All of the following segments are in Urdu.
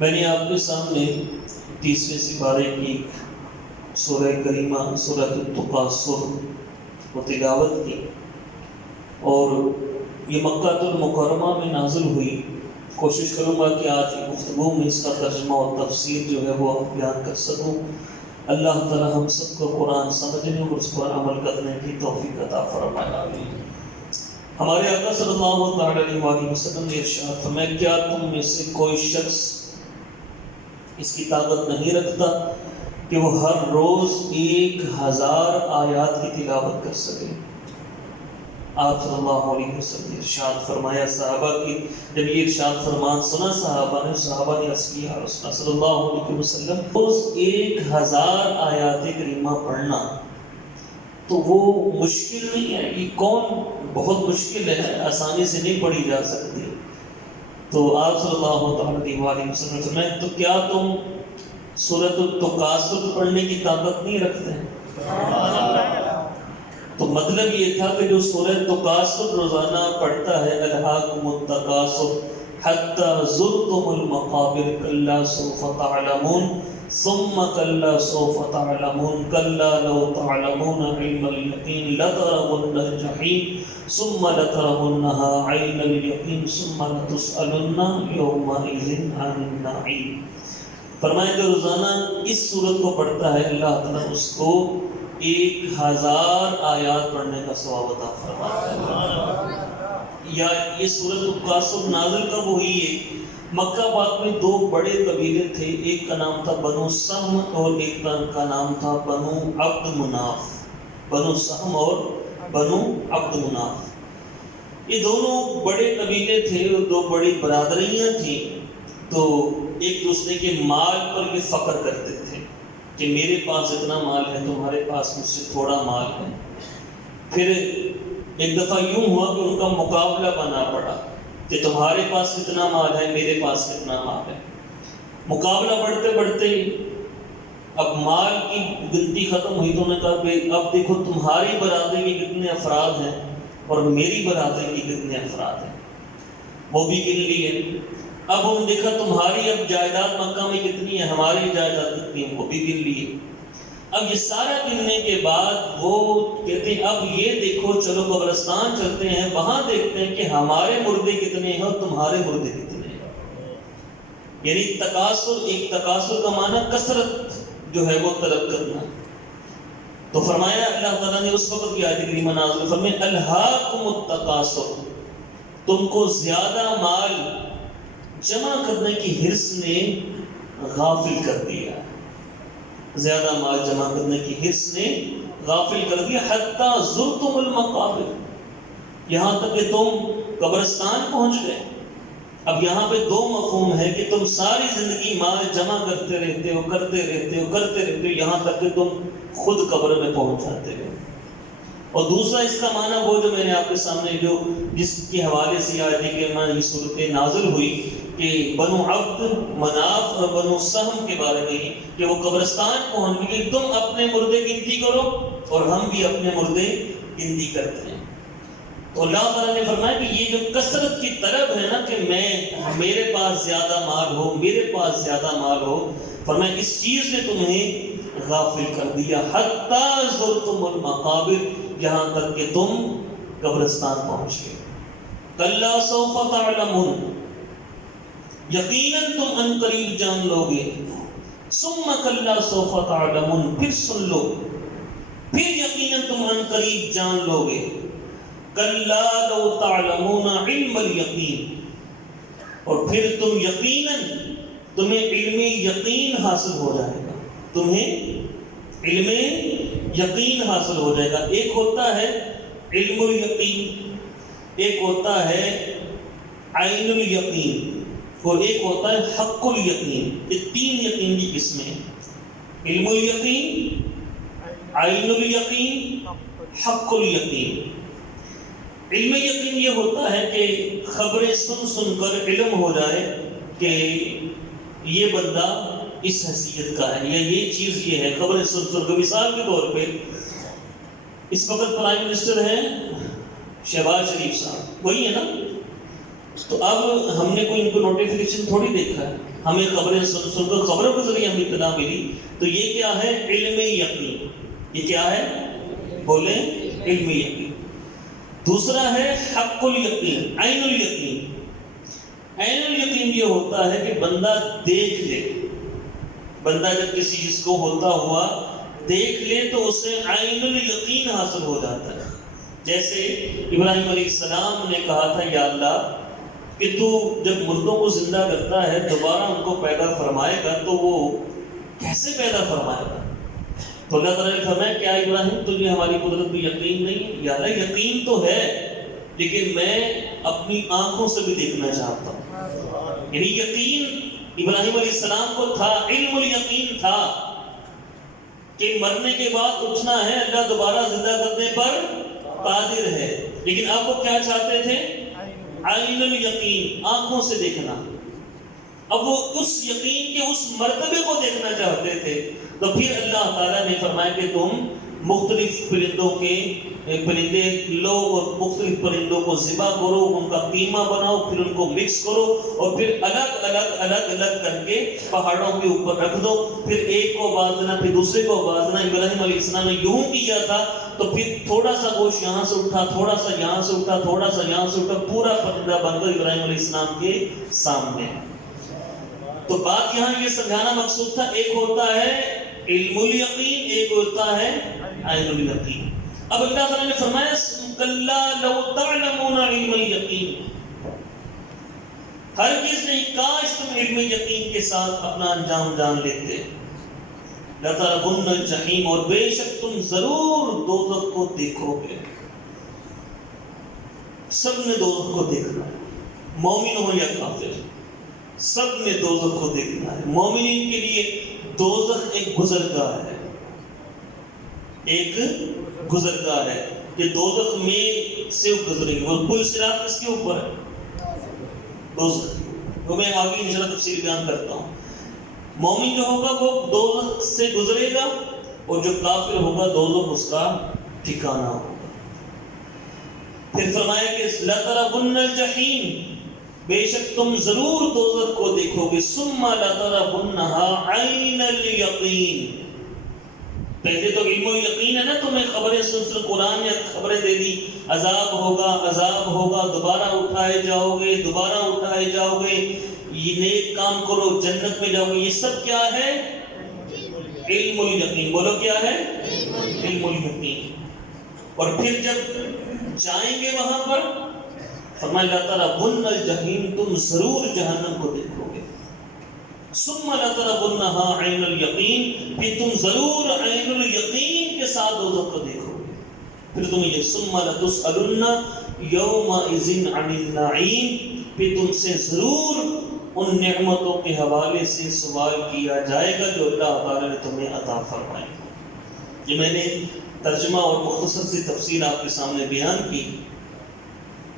میں نے آپ کے سامنے 30ویں سپارے کی سورہ کریمہ سورۃ التکاثر کو تلاوت کی، اور یہ مکہ المکرمہ میں نازل ہوئی۔ کوشش کروں گا کہ آج کی گفتگو میں اس کا ترجمہ اور تفسیر جو ہے وہ بیان کر سکوں۔ اللہ تعالی ہم سب کو قرآن سمجھنے اور اس پر عمل کرنے کی توفیق عطا فرمائے۔ ہمارے آقا صلی اللہ تعالی علیہ وآلہ وسلم نے ارشاد فرمایا، کیا تم میں سے کوئی شخص اس کی طاقت نہیں رکھتا کہ وہ ہر روز 1000 آیات کی تلاوت کر سکے؟ آپ صلی اللہ علیہ وسلم نے ارشاد فرمایا، صحابہ کی جب یہ ارشاد فرمان سنا صحابہ نے عرض کیا، رسول صلی اللہ علیہ وسلم روز 1000 آیات کریمہ پڑھنا تو وہ مشکل نہیں ہے، یہ کون بہت مشکل ہے، آسانی سے نہیں پڑھی جا سکتی۔ تو آپ صلی اللہ علیہ وآلہ وسلم نے فرمایا، تو کیا تم سورۃ التکاثر پڑھنے کی طاقت نہیں رکھتے ہیں؟ تو مطلب یہ تھا کہ جو سورۃ التکاثر روزانہ پڑھتا ہے، الہاکم التکاثر حتی زرتم المقابر کلا سوف تعلمون ثم کلا سوف تعلمون کلا لو تعلمون علم الیقین لترون الجحیم ثم لترونها عین الیقین ثم لتسألن یومئذ عن النعیم۔ فرمایا جو روزانہ اس سورت کو پڑھتا ہے، اللہ تعالیٰ اس کو 1000 آیات پڑھنے کا ثواب عطا فرماتا ہے۔ یا یہ سورۃ التکاثر نازل کب ہوئی ہے؟ مکہ پاک میں 2 بڑے قبیلے تھے، ایک کا نام تھا بنو سہم اور ایک کا نام تھا بنو عبد مناف۔ بنو سہم اور بنو عبد مناف، یہ دونوں بڑے قبیلے تھے اور 2 بڑی برادریاں تھیں۔ تو ایک دوسرے کے مال پر یہ فخر کرتے تھے کہ میرے پاس اتنا مال ہے، تمہارے پاس مجھ سے تھوڑا مال ہے۔ پھر ایک دفعہ یوں ہوا کہ ان کا مقابلہ بنا پڑا کہ تمہارے پاس کتنا مال ہے، میرے پاس کتنا مال ہے۔ مقابلہ بڑھتے بڑھتے اب مال کی گنتی ختم ہوئی، تو انہوں نے کہا کہ اب دیکھو تمہاری برادری کے کتنے افراد ہیں اور میری برادری کے کتنے افراد ہیں، وہ بھی گن لیے۔ اب ہم دیکھا تمہاری اب جائیداد مکہ میں کتنی ہے، ہماری جائیداد کتنی ہے، وہ بھی گن لیے۔ اب یہ سارا گننے کے بعد وہ کہتے ہیں اب یہ دیکھو چلو قبرستان چلتے ہیں، وہاں دیکھتے ہیں کہ ہمارے مردے کتنے ہیں اور تمہارے مردے کتنے ہیں۔ یعنی تکاثر، ایک تکاثر کا معنی کثرت جو ہے وہ طلب کرنا۔ تو فرمایا اللہ تعالیٰ نے اس وقت کی آیت کریمہ نازل فرمائی، الہاکم التکاثر، تم کو زیادہ مال جمع کرنے کی حرص نے غافل کر دیا، زیادہ مال جمع کرنے کی حرص نے غافل کر دیا، حتی زرتم المقابر، یہاں تک کہ تم قبرستان پہنچ گئے۔ اب یہاں پہ 2 مفہوم ہے کہ تم ساری زندگی مال جمع کرتے رہتے ہو، یہاں تک کہ تم خود قبر میں پہنچ جاتے ہو۔ اور دوسرا اس کا معنی وہ جو میں نے آپ کے سامنے جس کے حوالے سے آیت کریمہ یہ صورت نازل ہوئی کہ بنو عبد مناف اور بنو سہم کے بارے میں کہ وہ قبرستان پہنچ گئے، تم اپنے مردے گنتی کرو اور ہم بھی اپنے مردے گنتی کرتے ہیں۔ تو اللہ تعالیٰ نے فرمایا کہ یہ جو کثرت کی طلب ہے نا کہ میرے پاس زیادہ مال ہو، میرے پاس زیادہ مال ہو، فرمایا اس چیز نے تمہیں غافل کر دیا، حتی زرتم المقابر، یہاں تک کہ تم قبرستان پہنچ گئے۔ کلا سوف تعلمون، یقیناً تم ان قریب جان لو گے، ثم کلا سوف تعلمون، پھر سن لو، پھر یقیناً تم ان قریب جان لو گے، کلا لو تعلمون علم الیقین، اور پھر تم یقیناً تمہیں علم یقین حاصل ہو جائے گا، تمہیں علم یقین حاصل ہو جائے گا۔ ایک ہوتا ہے علم الیقین، ایک ہوتا ہے عین الیقین، اور ایک ہوتا ہے حق الیقین۔ یہ 3 یقین کی قسمیں ہیں، علم الیقین، عین الیقین، حق الیقین۔ علم یقین یہ ہوتا ہے کہ خبریں سن کر علم ہو جائے کہ یہ بندہ اس حیثیت کا ہے یا یہ چیز یہ ہے، خبریں سن کر۔ مثال کے طور پہ اس وقت پرائم منسٹر ہیں شہباز شریف صاحب، وہی ہے نا؟ تو اب ہم نے کوئی ان کو نوٹیفیکیشن تھوڑی دیکھا ہے، ہمیں خبریں سن کر خبروں کے ذریعے ہمیں اطلاع ملی، تو یہ کیا ہے؟ علم یقین۔ یہ کیا ہے؟ بولیں علم یقین۔ دوسرا ہے حق الیقین، عین الیقین۔ عین الیقین یہ ہوتا ہے کہ بندہ دیکھ لے، بندہ جب کسی چیز کو ہوتا ہوا دیکھ لے تو اسے عین الیقین حاصل ہو جاتا ہے۔ جیسے ابراہیم علیہ السلام نے کہا تھا یا اللہ کہ تو جب مردوں کو زندہ کرتا ہے دوبارہ ان کو پیدا فرمائے گا تو وہ کیسے پیدا فرمائے گا؟ تو اللہ تعالیٰ نے فرمایا کیا ابراہیم تجھے ہماری قدرت پہ یقین نہیں ہے؟ یا اللہ یقین تو ہے لیکن میں اپنی آنکھوں سے بھی دیکھنا چاہتا ہوں۔ یعنی یقین ابراہیم علیہ السلام کو تھا، علم الیقین تھا کہ مرنے کے بعد اٹھنا ہے، اللہ دوبارہ زندہ کرنے پر قادر ہے، لیکن اب وہ کیا چاہتے تھے؟ عین الیقین، آنکھوں سے دیکھنا۔ اب وہ اس یقین کے اس مرتبے کو دیکھنا چاہتے تھے، تو پھر اللہ تعالیٰ نے فرمایا کہ تم مختلف پرندے لو اور مختلف پرندوں کو ذبح کرو، ان کا قیمہ بناؤ، پھر ان کو مکس کرو اور پھر الگ الگ کر کے پہاڑوں کے اوپر رکھ دو، پھر ایک کو بازنا پھر دوسرے کو بازنا۔ ابراہیم علیہ السلام نے یوں کیا تھا، تو پھر تھوڑا سا گوشت یہاں سے اٹھا، تھوڑا سا یہاں سے اٹھا، تھوڑا سا یہاں سے اٹھا، پورا پرندہ بن کر ابراہیم علیہ السلام کے سامنے۔ تو بات یہاں یہ سمجھانا مقصود تھا، ایک ہوتا ہے علم الیقین، ایک ہوتا ہے عین الیقین۔ اب اللہ تعالیٰ نے فرمایا کلا لو تعلمون علم الیقین، ہرگز نہیں، کاش تم علم یقین کے ساتھ اپنا انجام جان لیتے۔ لترون الجحیم، اور بے شک تم ضرور دوزخ کو دیکھو گے۔ سب نے دوزخ کو دیکھنا ہے، مومن ہو یا کافر، سب نے دوزخ کو دیکھنا ہے۔ مومنین کے لیے دوزخ ایک گزرگاہ ہے، ایک گزرگاہ ہے کہ دوزخ میں سے گزریں گے۔ وہ پل صراط کس کے اوپر ہے؟ دوزخ۔ وہ میں آگے انشاءاللہ تفصیل بیان کرتا ہوں۔ مومن جو ہوگا وہ دوزخ سے گزرے گا، اور جو کافر ہوگا دوزخ اس کا ٹھکانہ ہوگا۔ پھر فرمایا کہ لَتَرَوُنَّ الْجَحِيمَ، بے شک تم ضرور دوزخ کو دیکھو گے، ثُمَّ لَتَرَوُنَّهَا عَيْنَ الْيَقِينِ۔ پہلے تو علم و یقین ہے نا، تمہیں خبریں سن قرآن نے خبریں دے دی، عذاب ہوگا، دوبارہ اٹھائے جاؤ گے، یہ نیک کام کرو، جنت میں جاؤ گے، یہ سب کیا ہے؟ علم الیقین۔ بولو کیا ہے؟ علم الیقین۔ اور پھر جب جائیں گے وہاں پر فرمایا لَتَرَوُنَّ الْجَحِيمَ، تم ضرور جہنم کو دیکھو گے۔ ثُمَّ لَتَرَوُنَّهَا عَيْنَ الْيَقِينِ، پھر تم ضرور عین الیقین کے ساتھ دوزخ کو دیکھو گے۔ پھر تم یہ ثُمَّ لَتُسْأَلُنَّ يَوْمَئِذٍ عَنِ النَّعِيمِ، پھر تم سے ضرور ان نعمتوں کے حوالے سے سوال کیا جائے گا جو اللہ تعالیٰ نے تمہیں عطا فرمائی۔ یہ میں نے ترجمہ اور مختصر سی تفصیل آپ کے سامنے بیان کی۔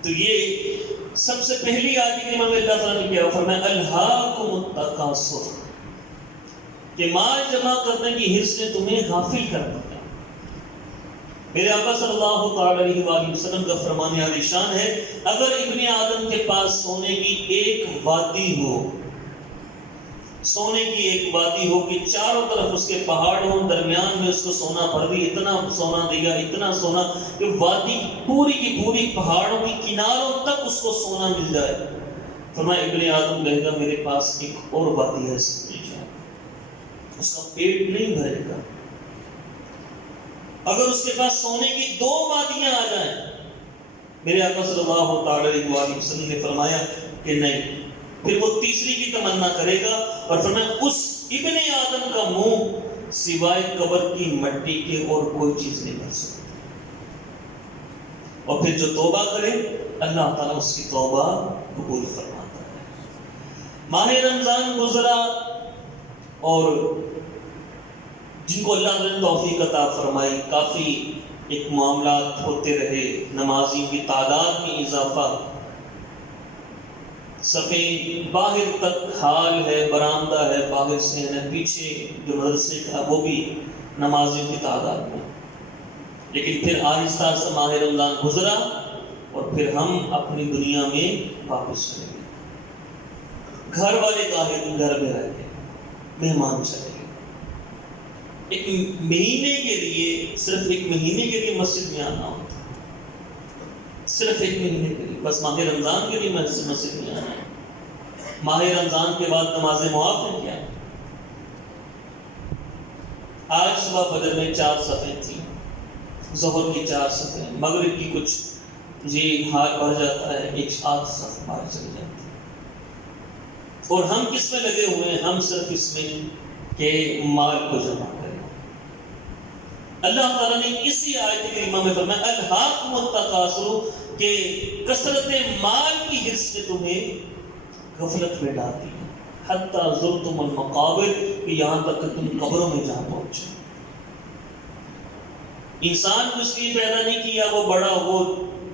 تو یہ سب سے پہلی آیت کے میں اللہ تعالیٰ نے کیا فرمایا الہاکم التکاثر، کہ مال جمع کرنے کی حرص نے تمہیں غافل کر دیا۔ میرے آقا صلی اللہ تعالی علیہ وآلہ وسلم کا فرمان عالی شان ہے، اگر ابن آدم کے پاس سونے کی ایک وادی ہو، سونے کی ایک وادی ہو کہ چاروں طرف اس کے پہاڑ ہوں، درمیان میں اس کو سونا بھر دی، اتنا سونا دیا، اتنا سونا کہ وادی پوری کی پوری پہاڑوں کی کناروں تک اس کو سونا مل جائے، فرمایا ابن آدم کہے گا میرے پاس ایک اور وادی ہے سونے کی، اس کا پیٹ نہیں بھرے گا۔ اگر اس کے پاس سونے کی 2 وادیاں آ جائیں، میرے آقا صلی اللہ تعالی علیہ وآلہ وسلم نے فرمایا کہ نہیں، پھر وہ تیسری کی تمنا کرے گا، اور فرمایا اس ابن آدم کا منہ سوائے قبر کی مٹی کے اور کوئی چیز نہیں بھر سکتی۔ اور پھر جو توبہ کرے اللہ تعالیٰ اس کی توبہ قبول فرماتا ہے۔ ماہ رمضان گزرا اور جن کو اللہ نے توفیق عطا فرمائی، کافی ایک معاملات ہوتے رہے، نمازی کی تعداد میں اضافہ، صفیں باہر تک حال ہے، برآمدہ ہے، باہر سے ہے، پیچھے جو مدرسے کا وہ بھی نمازیوں کی تعداد میں، لیکن پھر آہستہ آہستہ ماہ رمضان گزرا اور پھر ہم اپنی دنیا میں واپس چلیں گے۔ گھر والے گھر میں رہتے ہیں، مہمان چلے گئے، ایک مہینے کے لیے، صرف ایک مہینے کے لیے مسجد میں آنا ہوتا ہے، صرف ایک مہینے کے لیے، بس ماہ رمضان کے لیے مسجد میں آنا ہے۔ ماہ رمضان کے بعد نمازیں معاف ہیں کیا؟ آج صبح فجر میں 4 صفیں تھیں، ظہر کی 4 صفیں، مغرب کی کچھ ہاتھ بڑھ جاتا ہے، ایک 8 صف باہر چلی جاتی ہے، اور ہم کس میں لگے ہوئے ہیں؟ ہم صرف اس میں کہ مال کو جمع کریں۔ اللہ تعالیٰ نے اسی آیت کریمہ میں فرمایا الہاکم التکاثر، کہ کثرت مال کی حرص نے تمہیں غفلت میں ڈال دی، حتی زرتم المقابر، کہ یہاں تک کہ تم قبروں میں جا پہنچے۔ انسان کو اس لیے پیدا نہیں کیا، وہ بڑا وہ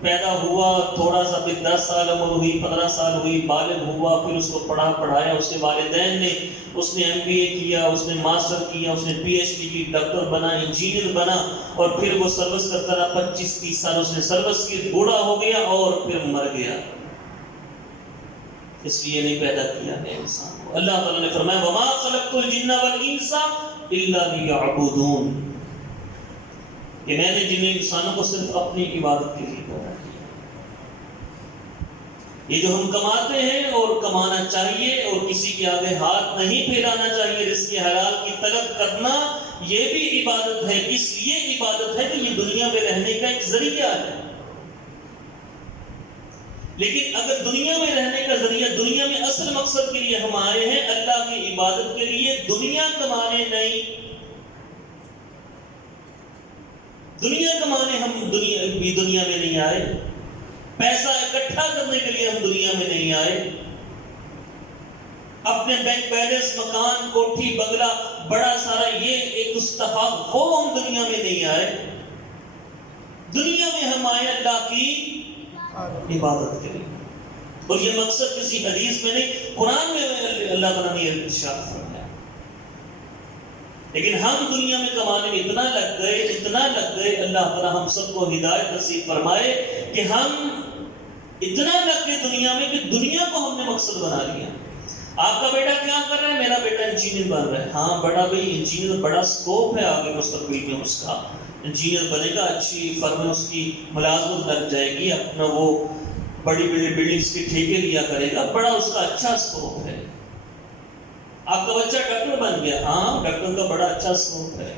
پیدا ہوا، تھوڑا سا پھر 10 سال عمر ہوئی، 15 سال ہوئی، بالغ ہوا، پھر اس کو پڑھایا اس کے والدین نے، اس نے MBA کیا، اس نے ماسٹر کیا، اس نے PhD کی، ڈاکٹر بنا، انجینئر بنا، اور پھر وہ سروس کرتا رہا 25-30 سال اس نے سروس کی، بوڑھا ہو گیا اور پھر مر گیا۔ اس لیے نہیں پیدا کیا ہے انسان کو۔ اللہ تعالیٰ نے فرمایا وَمَا خَلَقْتُ الْجِنَّ وَالْإِنسَ إِلَّا لِيَعْبُدُونِ، کہ میں نے جن انسانوں کو صرف اپنی عبادت کے لیے پیدا کیا۔ یہ جو ہم کماتے ہیں اور کمانا چاہیے اور کسی کے آگے ہاتھ نہیں پھیلانا چاہیے، رزق حلال کی طلب کرنا، یہ بھی عبادت ہے۔ اس لیے عبادت ہے کہ یہ دنیا میں رہنے کا ایک ذریعہ ہے۔ لیکن اگر دنیا میں رہنے کا ذریعہ، دنیا میں اصل مقصد کے لیے ہم آئے ہیں، اللہ کی عبادت کے لیے، دنیا کمانے نہیں، دنیا کمانے ہم دنیا میں نہیں آئے، پیسہ اکٹھا کرنے کے لیے ہم دنیا میں نہیں آئے، اپنے بینک بیلنس، مکان، کوٹھی، بنگلہ، بڑا سارا یہ ایک استفاق ہو، ہم دنیا میں نہیں آئے۔ دنیا میں ہم آئے اللہ کی عبادت کے لیے، اور یہ مقصد کسی حدیث میں نہیں، قرآن میں اللہ تعالیٰ نے ارشاد فرمایا۔ لیکن ہم دنیا میں کمانے میں اتنا لگ گئے، اللہ تعالیٰ ہم سب کو ہدایت نصیب فرمائے کہ ہم اتنا لگ گئے دنیا میں کہ دنیا کو ہم نے مقصد بنا لیا۔ آپ کا بیٹا کیا کر رہا ہے؟ میرا بیٹا انجینئر بن رہا ہے۔ ہاں بڑا بھائی، انجینئر بڑا سکوپ ہے آگے مستقبل میں، اس کا انجینئر بنے گا، اچھی فرم میں اس کی ملازمت لگ جائے گی، اپنا وہ بڑی بڑی بلڈنگز کے ٹھیکے لیا کرے گا، بڑا اس کا اچھا سکوپ ہے۔ آپ کا بچہ ڈاکٹر بن گیا، ہاں ڈاکٹر کا بڑا اچھا سکوپ ہے۔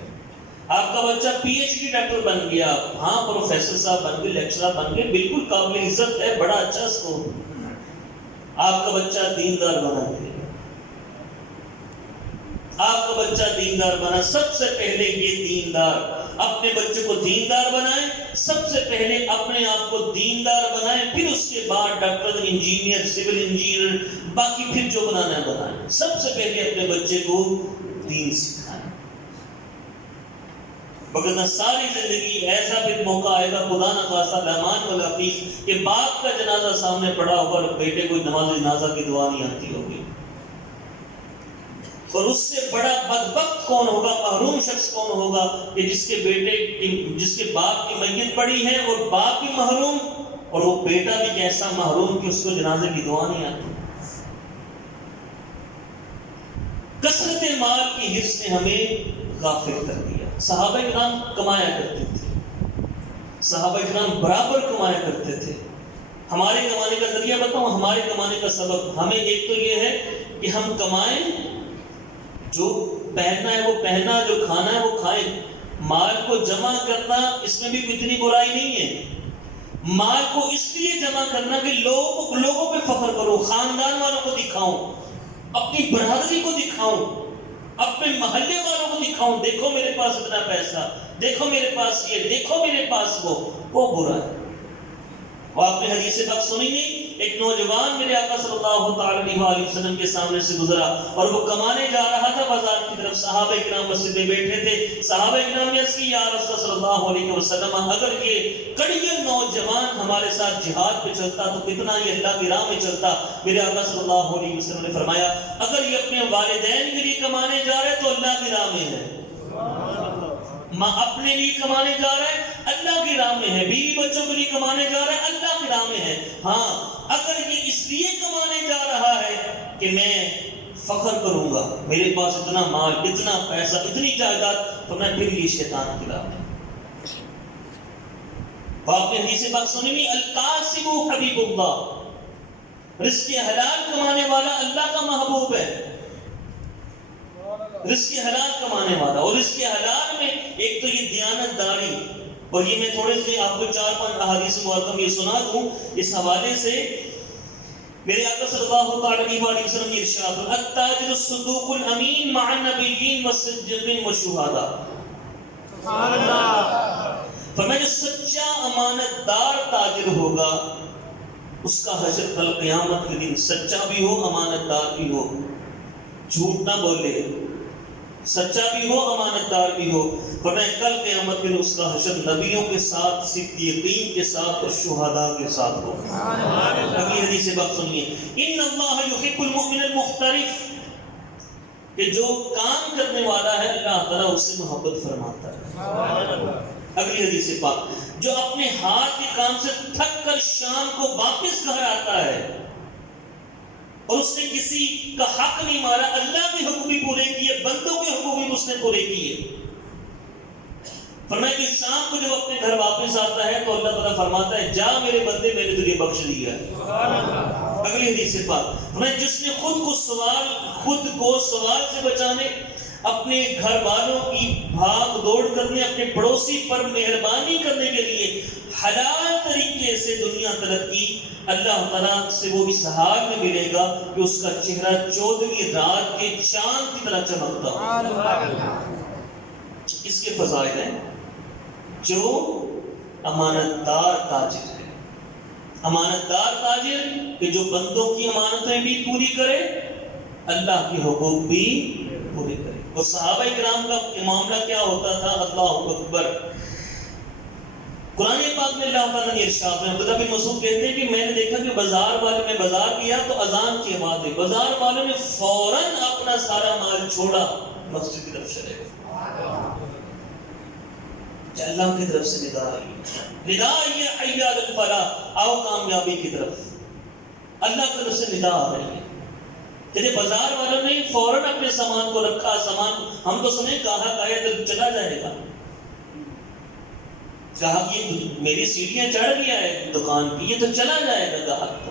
آپ کا بچہ PhD ڈاکٹر بن گیا، ہاں پروفیسر صاحب بن گئے، لیکچرر بن گئے، بالکل قابل عزت ہے، بڑا اچھا سکوپ۔ آپ کا بچہ دیندار بنا ہے، آپ کا بچہ دیندار بنا، سب سے پہلے یہ دیندار، اپنے بچے کو دیندار بنائیں، سب سے پہلے اپنے آپ کو دیندار بنائیں، پھر اس کے بعد ڈاکٹر، انجینئر، سول انجینئر، باقی پھر جو بنانا ہے بنائیں۔ سب سے پہلے اپنے بچے کو دین سکھائیں، وگرنہ ساری زندگی ایسا پھر موقع آئے گا، خدا نہ خواستہ رحمان والحفیظ، کہ باپ کا جنازہ سامنے پڑا ہوگا اور بیٹے کو نماز جنازہ کی دعا نہیں آتی ہوگی، اور اس سے بڑا بدبخت کون ہوگا، محروم شخص کون ہوگا کہ جس کے باپ کی میت پڑی ہے اور باپ بھی محروم، اور وہ بیٹا بھی کیسا محروم کہ اس کو جنازے کی دعا نہیں آتی۔ کثرت مال کی حرص نے ہمیں غافل کر دیا۔ صحابہ کرام کمایا کرتے تھے، صحابہ کرام برابر کمایا کرتے تھے۔ ہمارے کمانے کا ذریعہ بتاؤں، ہمارے کمانے کا سبب ہمیں ایک تو یہ ہے کہ ہم کمائیں، جو پہننا ہے وہ پہننا، جو کھانا ہے وہ کھائیں۔ مال کو جمع کرنا، اس میں بھی کوئی اتنی برائی نہیں ہے۔ مال کو اس لیے جمع کرنا کہ لوگوں پہ فخر کرو، خاندان والوں کو دکھاؤں، اپنی برادری کو دکھاؤں، اپنے محلے والوں کو دکھاؤں، دیکھو میرے پاس اتنا پیسہ، دیکھو میرے پاس یہ، دیکھو میرے پاس وہ برا ہے۔ اور آپ نے حدیث پاک سنی نہیں، ایک نوجوان میرے آقا صلی اللہ علیہ وآلہ وسلم کے سامنے سے گزرا اور وہ کمانے جا رہا تھا بازار کی طرف، صحابہ کرام مسجد میں بیٹھے تھے، صحابہ کرام نے عرض کی یا رسول اللہ صلی اللہ علیہ وسلم، اگر یہ کڑیل نوجوان ہمارے ساتھ جہاد پہ چلتا تو کتنا یہ اللہ کی راہ میں چلتا۔ میرے آقا صلی اللہ علیہ وسلم نے فرمایا اگر یہ اپنے والدین کے لیے کمانے جا رہے تو اللہ کی راہ میں ہے، ماں اپنے لیے کمانے جا رہا ہے، اللہ کی راہ میں ہے، بیوی بچوں کے لیے کمانے جا رہا ہے، اللہ کی راہ میں ہے۔ ہاں اگر یہ اس لیے کمانے جا رہا ہے کہ میں فخر کروں گا، میرے پاس اتنا مال، اتنا پیسہ، اتنی جائیداد، تو میں پھر یہ شیطان کی راہ میں۔ آپ نے حدیث پاک سنی نہیں، القاسم حبیب اللہ، رزق حلال کمانے والا اللہ کا محبوب ہے، رزق حلال کمانے والا۔ اور رزق حلال میں ایک تو یہ دیانت داری، اور یہ میں تھوڑے سے آپ کو 4-5 احادیث مبارکہ یہ سنا دوں اس حوالے سے۔ میرے آقا صلی اللہ علیہ وسلم نے ارشاد فرمایا، التاجر الصدوق الامین مع النبیین والصدیقین والشہداء۔ سبحان اللہ۔ فرمایا جو سچا امانت دار تاجر ہوگا اس کا حشر کل قیامت کے دن سچا بھی ہو، امانت دار بھی ہو، جھوٹ نہ بولے، سچا بھی ہو، امانت دار بھی ہو، فرمایا کل قیامت میں اس کا حشر نبیوں کے ساتھ، صدیقین کے ساتھ اور شہداء کے ساتھ ہوگا۔ اگلی حدیث بات سنیے، ان اللہ یحب المؤمن المحترف، کہ جو کام کرنے والا ہے اللہ تعالیٰ اس سے محبت فرماتا ہے۔ اگلی حدیث پاک، جو اپنے ہاتھ کے کام سے تھک کر شام کو واپس گھر آتا ہے اور اس نے کسی کا حق نہیں مارا، اللہ کے حقوق بھی پورے کیے، بندوں کے حقوق بھی اس نے پورے کیے، فرمایا کہ شام کو جب اپنے گھر واپس آتا ہے تو اللہ تعالیٰ فرماتا ہے جا میرے بندے، میں نے تجھے بخش دیا ہے۔ اگلی حدیث پاک، فرمایا جس نے خود کو سوال سے بچانے، اپنے گھر والوں کی بھاگ دوڑ کرنے، اپنے پڑوسی پر مہربانی کرنے کے لیے حلال طریقے سے دنیا طلب کی، اللہ تعالیٰ سے وہ اس حال میں ملے گا کہ اس کا چہرہ 14ویں رات کے چاند کی طرح چمکتا ہو۔ اس کے فضائل ہیں، جو امانت دار تاجر ہے، امانت دار تاجر کہ جو بندوں کی امانتیں بھی پوری کرے، اللہ کے حقوق بھی پورے کرے۔ اور صحابہ کرام کا معاملہ کیا ہوتا تھا، اللہ اکبر۔ قرآن پاک میں اللہ تعالیٰ نے ارشاد ہے، عبداللہ بن مسعود کہتے ہیں کہ میں نے دیکھا کہ میں بازار گیا تو اذان کی آواز ہوئی، بازار والوں نے فوراً اپنا سارا مال چھوڑا، مسجد کی طرف چلے گئے۔ اللہ کی طرف سے ندا آئی، ندا آئی ہے حی علی الفلاح، آؤ کامیابی کی طرف، اللہ کی طرف سے ندا آ رہی ہے۔ کہ بازار والوں نے فوراً اپنے سامان کو رکھا، سامان ہم تو سنیں گاہک آیا تو چلا جائے گا، گاہک یہ میری سیڑھیاں چڑھ گیا ہے دکان کی، یہ تو چلا جائے گا گاہک تو،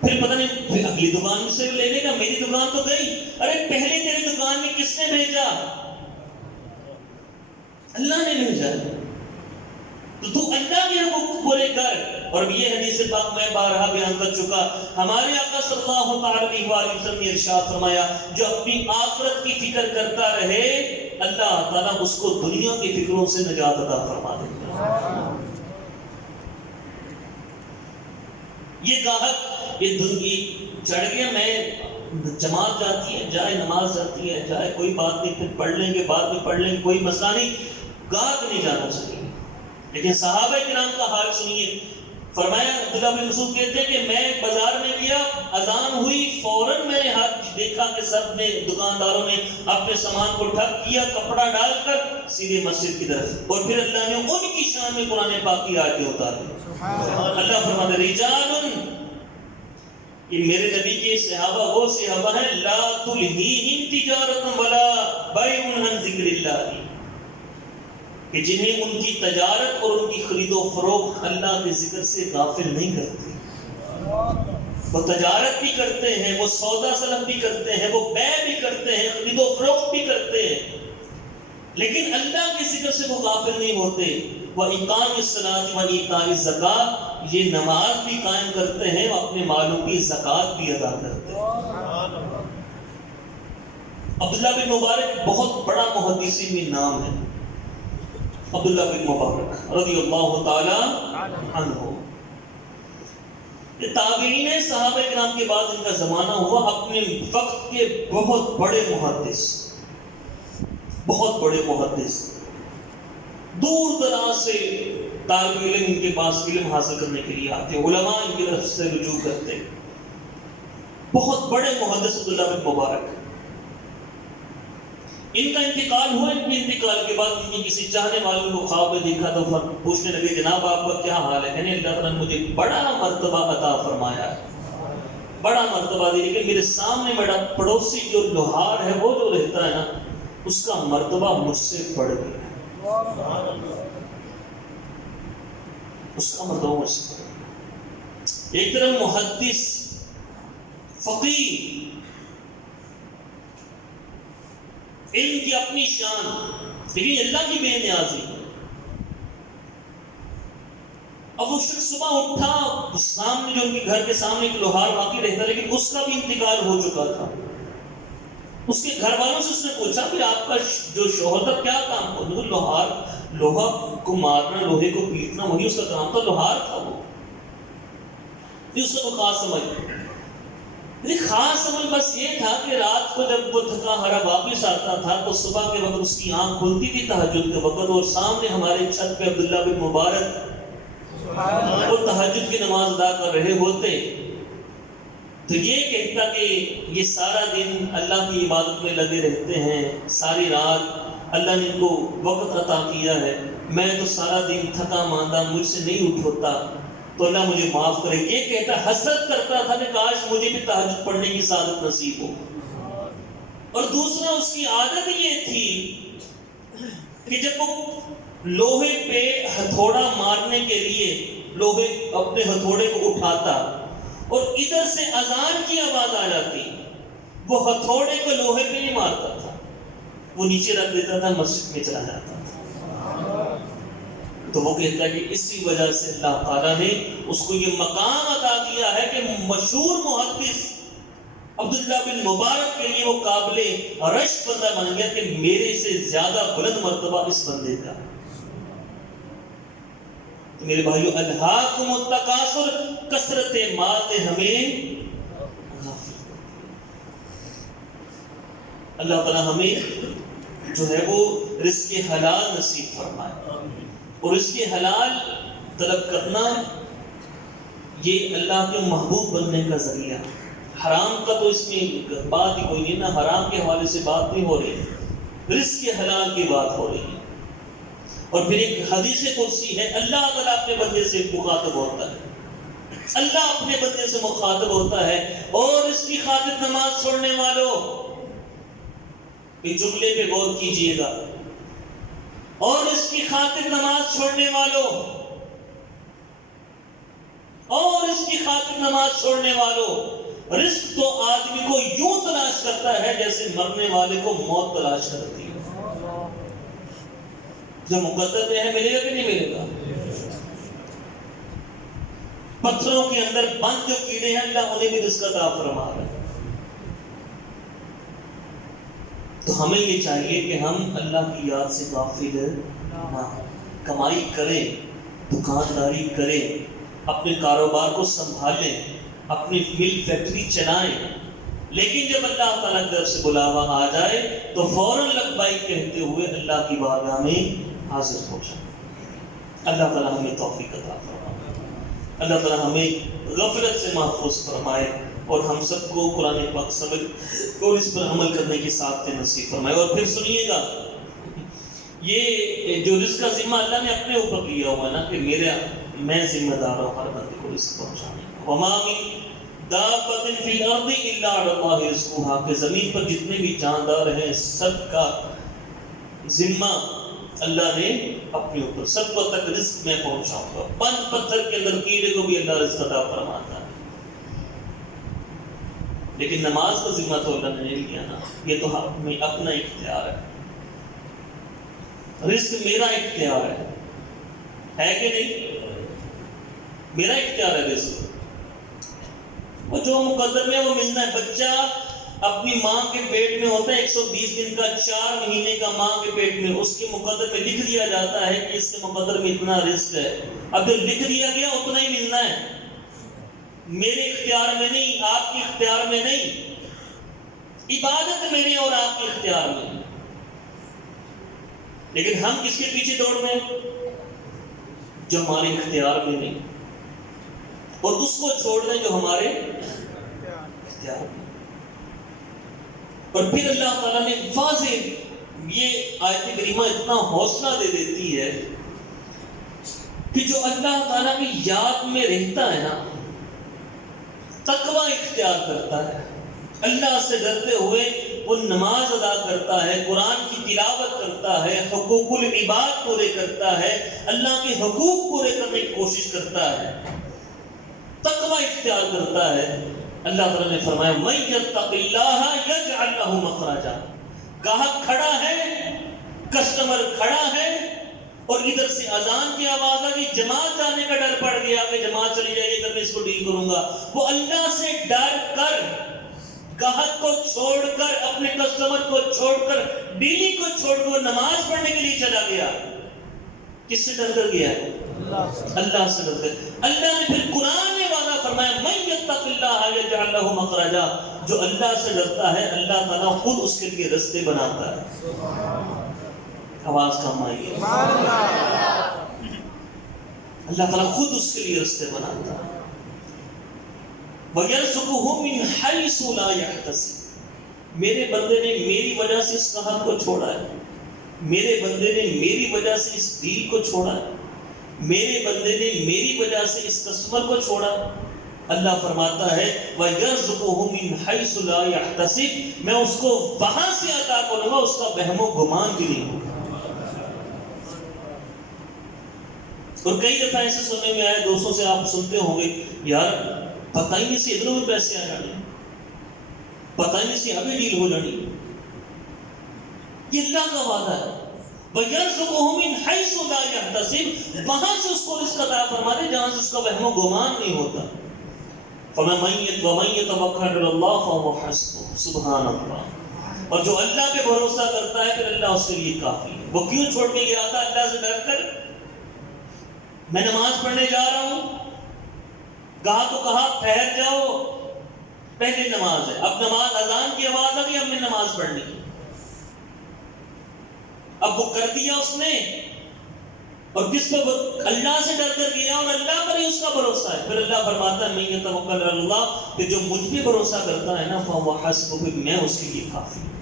پھر پتہ نہیں پھر اگلی دکان سے لے لے گا، میری دکان تو گئی، ارے پہلے تیری دکان میں کس نے بھیجا؟ اللہ نے بھیجا، تو اللہ کے حقوق پورے کر۔ اور یہ حدیث پاک میں بارہا بیان کر چکا، ہمارے آقا صلی اللہ علیہ وسلم نے ارشاد فرمایا جو اپنی آخرت کی فکر کرتا رہے اللہ تعالیٰ اس کو دنیا کی فکروں سے نجات عطا فرما دے گا۔ یہ گاہک یہ دنیا چڑھ گیا، میں جماعت جاتی ہے، جائے نماز جاتی ہے، جائے کوئی بات نہیں، پھر پڑھ لیں گے، بعد میں پڑھ لیں گے، کوئی مسئلہ نہیں، گاہک نہیں جانا چاہیے۔ لیکن صحابہ کرام کا حال سنیے، فرمایا عبداللہ بن مسعود کہتے ہیں کہ میں بازار میں گیا، اذان ہوئی، فوراً میں نے دیکھا کہ سب نے دکانداروں نے اپنے سامان کو ٹھپ کیا، کپڑا ڈال کر سیدھے مسجد کی طرف، اور پھر اللہ نے ان کی شان میں قرآن پاک کی آیتیں اتاری۔ اللہ فرماتا ہے رجال، کہ میرے نبی کے صحابہ وہ صحابہ ہیں لا تلہیہم تجارت ولا بیع عن ذکر اللہ، کہ جنہیں ان کی تجارت اور ان کی خرید و فروخت اللہ کے ذکر سے غافل نہیں کرتے۔ وہ تجارت بھی کرتے ہیں، وہ سودا سلم بھی کرتے ہیں، وہ بیع بھی کرتے ہیں، خرید و فروخت بھی کرتے ہیں، لیکن اللہ کے ذکر سے وہ غافل نہیں ہوتے۔ وَإِقَامِ الصَّلَاةِ وَإِيتَاءِ الزَّكَاةِ، یہ نماز بھی قائم کرتے ہیں، وہ اپنے مالوں کی زکوٰۃ بھی ادا کرتے ہیں۔ عبداللہ بن مبارک بہت بڑا محدثین میں نام ہے، عبداللہ بن مبارک رضی اللہ تعالی عنہ، تابعین صحابہ کرام کے بعد ان کا زمانہ ہوا، اپنے وقت کے بہت بڑے محدث، بہت بڑے محدث، دور دراز سے طالب علم ان کے پاس علم حاصل کرنے کے لیے آتے، علماء ان کی طرف سے رجوع کرتے، بہت بڑے محدث عبداللہ بن مبارک۔ ان کا انتقال ہوا. ان کے انتقال کے بعد ان کی کسی چاہنے والوں کو خواب میں دیکھا تو پوچھنے لگے جناب آپ کا کیا حال ہے؟ کہنے اللہ تعالیٰ نے مجھے بڑا مرتبہ عطا فرمایا ہے, بڑا مرتبہ دے, لیکن میرے سامنے میرا پڑوسی جو لوہار ہے وہ جو رہتا ہے نا اس کا مرتبہ مجھ سے بڑھ گیا, اس کا مرتبہ مجھ سے بڑھ گیا. ایک طرف محدث فقیہ, علم کی اپنی شان, لیکن اللہ کی بے نیازی. اب وہ شخص صبح اٹھا, سامنے جو ان کے گھر کے سامنے ایک لوہار باقی رہتا, لیکن اس کا بھی انتقال ہو چکا تھا. اس کے گھر والوں سے اس نے پوچھا کہ آپ کا جو شوہر تھا کیا کام تھا؟ لوہار, لوہا کو مارنا, لوہے کو پیٹنا, وہی اس کا کام تھا, لوہار تھا وہ. اس کا کوئی خاص سمجھ, خاص عمل بس یہ تھا کہ رات کو جب وہ تھکا ہرا واپس آتا تھا تو صبح کے وقت اس کی آنکھ کھلتی تھی تہجد کے وقت, اور سامنے ہمارے چھت پہ عبداللہ بن مبارک وہ تہجد کی نماز ادا کر رہے ہوتے, تو یہ کہتا کہ یہ سارا دن اللہ کی عبادت میں لگے رہتے ہیں, ساری رات اللہ نے ان کو وقت عطا کیا ہے, میں تو سارا دن تھکا ماندہ مجھ سے نہیں اٹھ ہوتا, تو اللہ مجھے معاف کرے. یہ کہتا حسرت کرتا تھا کہ کاش مجھے بھی تہجد پڑھنے کی سعادت نصیب ہو. اور دوسرا اس کی عادت یہ تھی کہ جب وہ لوہے پہ ہتھوڑا مارنے کے لیے لوہے اپنے ہتھوڑے کو اٹھاتا اور ادھر سے اذان کی آواز آ جاتی, وہ ہتھوڑے کو لوہے پہ نہیں مارتا تھا, وہ نیچے رکھ دیتا تھا, مسجد میں چلا جاتا تھا. تو وہ کہتا ہے کہ اسی وجہ سے اللہ تعالیٰ نے اس کو یہ مقام عطا کیا ہے کہ مشہور محدث عبداللہ بن مبارک کے لیے وہ قابل رشک بندہ بن گیا کہ میرے سے زیادہ بلند مرتبہ اس بندے کا. تو میرے بھائیو, الہاکم التکاثر, کثرت مال نے ہمیں غافل. اللہ تعالیٰ ہمیں جو ہے وہ رزق حلال نصیب فرمائے, اور اس کے حلال طلب کرنا یہ اللہ کے محبوب بننے کا ذریعہ. حرام کا تو اس میں بات ہی کوئی نہیں نا, حرام کے حوالے سے بات نہیں ہو رہی, رزق حلال کی بات ہو رہی ہے. اور پھر ایک حدیث قدسی ہے, اللہ تعالیٰ اپنے بندے سے مخاطب ہوتا ہے, اللہ اپنے بندے سے مخاطب ہوتا ہے, اور اس کی خاطر نماز چھوڑنے والوں, اس جملے پہ غور کیجئے گا, اور اس کی خاطر نماز چھوڑنے والوں, اور اس کی خاطر نماز چھوڑنے والوں, رزق تو آدمی کو یوں تلاش کرتا ہے جیسے مرنے والے کو موت تلاش کرتی ہے. جو مقدر میں ہے ملے گا کہ نہیں ملے گا؟ پتھروں کے اندر بند جو کیڑے ہیں اللہ انہیں بھی رزق عطا فرما رہا ہے. تو ہمیں یہ چاہیے کہ ہم اللہ کی یاد سے غافل نہ ہوں, کمائی کریں, دکانداری کریں, اپنے کاروبار کو سنبھالیں, اپنی مل فیکٹری چلائیں, لیکن جب اللہ تعالیٰ کی طرف سے بلاوا آ جائے تو فوراً لبیک کہتے ہوئے اللہ کی بارگاہ میں حاضر ہو جائیں. اللہ تعالیٰ ہمیں توفیق عطا فرمائے, اللہ تعالیٰ ہمیں غفلت سے محفوظ فرمائے, اور ہم سب کو قرآن پاک سمجھ اور اس پر عمل کرنے کی سعادت نصیب فرمائے. اور پھر سنیے گا, یہ جو رزق کا ذمہ اللہ نے اپنے اوپر لیا ہوا ہے نا کہ میں ذمہ دار ہوں ہر بندے کو رزق پہنچانے کا. وما من دابۃ فی الارض الا علی اللہ رزقها, کہ زمین پر جتنے بھی جاندار ہیں سب کا ذمہ اللہ نے اپنے اوپر, سب کو تک رزق میں پہنچاؤں گا. پن پتھر کے اندر کیڑے کو بھی اللہ رزق عطا فرماتا ہے, لیکن نماز کا ذمہ تو اللہ نے نہیں لیا نا, یہ تو ہمیں اپنا اختیار ہے. رزق میرا اختیار ہے کہ نہیں؟ میرا اختیار ہے رزق, وہ جو مقدر میں وہ ملنا ہے. بچہ اپنی ماں کے پیٹ میں ہوتا ہے 120 دن کا, 4 مہینے کا ماں کے پیٹ میں, اس کے مقدر میں لکھ دیا جاتا ہے کہ اس کے مقدر میں اتنا رزق ہے. اب جو لکھ دیا گیا اتنا ہی ملنا ہے, میرے اختیار میں نہیں, آپ کے اختیار میں نہیں. عبادت میرے اور آپ کے اختیار میں, لیکن ہم کس کے پیچھے دوڑ رہے ہیں؟ جو ہمارے اختیار میں نہیں, اور اس کو چھوڑ دیں جو ہمارے اختیار میں. اور پھر اللہ تعالیٰ نے واضح یہ آیت کریمہ اتنا حوصلہ دے دیتی ہے کہ جو اللہ تعالیٰ کی یاد میں رہتا ہے نا، تقوی اختیار کرتا ہے، اللہ سے ڈرتے ہوئے وہ نماز ادا کرتا ہے، قرآن کی تلاوت کرتا ہے، حقوق العباد پورے کرتا ہے، اللہ کے حقوق پورے کرنے کی کوشش کرتا ہے، تقوی اختیار کرتا ہے، اللہ تعالیٰ نے فرمایا مَن یتق اللہ یجعل لہ مخرجا۔ گاہک کھڑا ہے، کسٹمر کھڑا ہے، اور ادھر سے اذان کی آواز آ گئی، جماعت جانے کا ڈر پڑ گیا کہ جماعت چلی جائے گی، اگر میں اس کو ڈیل کروں گا، وہ اللہ سے ڈر کر، گاہک کو چھوڑ کر، اپنے کسٹمر کو چھوڑ کر، ڈیلی کو چھوڑ کر نماز پڑھنے کے لیے چلا گیا۔ کس سے ڈر کر گیا ہے؟ اللہ سے ڈر کر۔ اللہ نے پھر قرآن میں وعدہ فرمایا مَن یتق اللہ یجعل لہ مخرجا، جو اللہ سے ڈرتا ہے اللہ تعالیٰ خود اس کے لیے رستے بناتا ہے۔ آواز کم آئی ہے۔ اللہ تعالیٰ خود اس کے لیے رستے بناتا ہے۔ وَيَرْزُقُهُ مِنْ حَيْثُ لَا يَحْتَسِبُ۔ میرے بندے نے میری وجہ سے اس گاہک کو چھوڑا ہے، میرے بندے نے میری وجہ سے اس ڈیل کو چھوڑا ہے، میرے بندے نے میری وجہ سے اس کسٹمر کو چھوڑا۔ اللہ فرماتا ہے وَيَرْزُقُهُ مِنْ حَيْثُ لَا يَحْتَسِبُ، میں اس کو وہاں سے عطا کروں گا، اس کا وہم و گمان بھی نہیں ہوگا۔ اور کئی دفعہ ایسے سننے میں آئے، دوستوں سے آپ سنتے ہوں گے، یار پتہ ہی نہیں سی ادھروں میں پیسے آ جانے، پتہ ہی نہیں سی ابھی ڈیل ہو جانی۔ یہ اللہ کا وعدہ ہے وَيَرْزُقُهُ مِنْ حَيْثُ لَا يَحْتَسِبُ، وہاں سے اس کو رزق عطا فرما دے جہاں سے اس کا وہم و گمان نہیں ہوتا۔ وَمَن يَتَوَکَّلْ عَلَى اللَّهِ فَهُوَ حَسْبُهُ، سبحان اللہ۔ اور جو اللہ پہ بھروسہ کرتا ہے پھر اللہ اس کے لیے کافی ہے۔ وہ کیوں چھوڑ کے گیا تھا اللہ سے ڈر کر؟ میں نماز پڑھنے جا رہا ہوں، کہا تو کہا ٹھہر جاؤ، پہلی نماز ہے، اب نماز اذان کی آواز آ گئی، اب میں نماز پڑھنی ہے، اب وہ کر دیا اس نے، اور کس پہ؟ اللہ سے ڈر کر گیا اور اللہ پر ہی اس کا بھروسہ ہے۔ پھر اللہ فرماتا ہے مَن یتوکل علی اللہ، کہ جو مجھ پہ بھروسہ کرتا ہے نا فَهُوَ حَسْبُهُ، پھر میں اس کے لیے کافی ہوں۔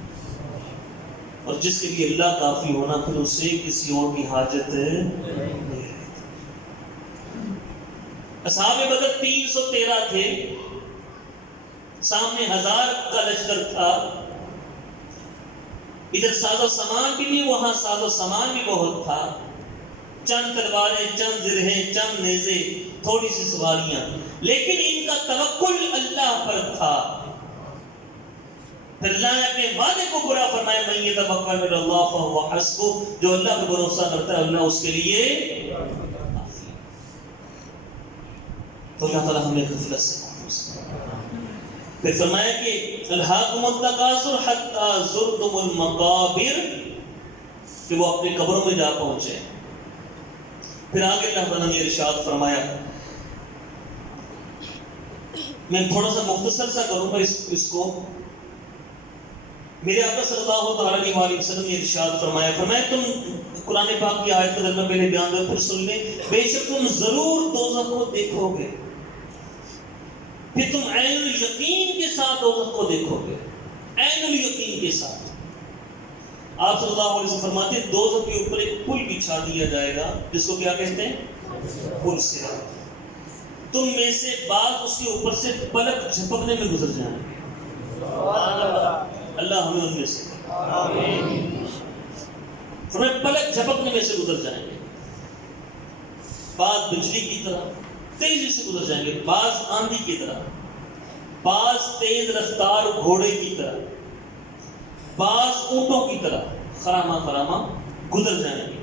اور جس کے لیے اللہ کافی ہونا پھر اسے کسی اور کی حاجت نہیں۔ اصحاب بدر 313 تھے، سامنے 1000 کا لشکر تھا، ادھر ساز و سامان بھی نہیں، وہاں ساز و سامان بھی بہت تھا، چند تلواریں، چند زرہیں، چند نیزے، تھوڑی سی سواریاں، لیکن ان کا توکل اللہ پر تھا۔ پھر اللہ نے اپنے وعدے کو پورا فرمایا مَن یتوکل علی اللہ فَهُوَ حَسْبُهُ، جو اللہ پر بھروسہ کرتا ہے اللہ اس کے لیے کافی۔ تو اللہ تعالیٰ ہمیں غفلت سے محفوظ کرے۔ پھر فرمایا کہ الہاکم التکاثر حتی زرتم المقابر، کہ وہ اپنے قبروں میں جا پہنچے۔ پھر آگے اللہ تعالیٰ نے ارشاد فرمایا، میں تھوڑا سا مختصر سا کروں گا اس کو۔ میرے آقا صلی اللہ علیہ وآلہ وسلم نے ارشاد فرمایا تم قرآن پاک کی آیت کا میں پہلے بیان دوں پھر سن لیں، بے شک تم ضرور دوزخ کو دیکھو گے، پھر تم عین الیقین کے ساتھ دوزخ کو دیکھو گے، عین الیقین کے ساتھ۔ آپ صلی اللہ علیہ وسلم فرماتے ہیں دوزخ کے اوپر ایک پل بچھا دیا جائے گا، جس کو کیا کہتے ہیں؟ پل صراط۔ تم میں سے بعض اس کے اوپر سے پلک جھپکنے میں گزر جائیں گے۔ اللہ ہمیں ان میں سے آمین۔ پلک جھپکنے میں سے گزر جائیں گے، بعض بجلی کی طرح تیزی سے گزر جائیں گے، بعض آندھی کی طرح، بعض تیز رفتار گھوڑے کی طرح، بعض اونٹوں کی طرح خرامہ خرامہ گزر جائیں گے۔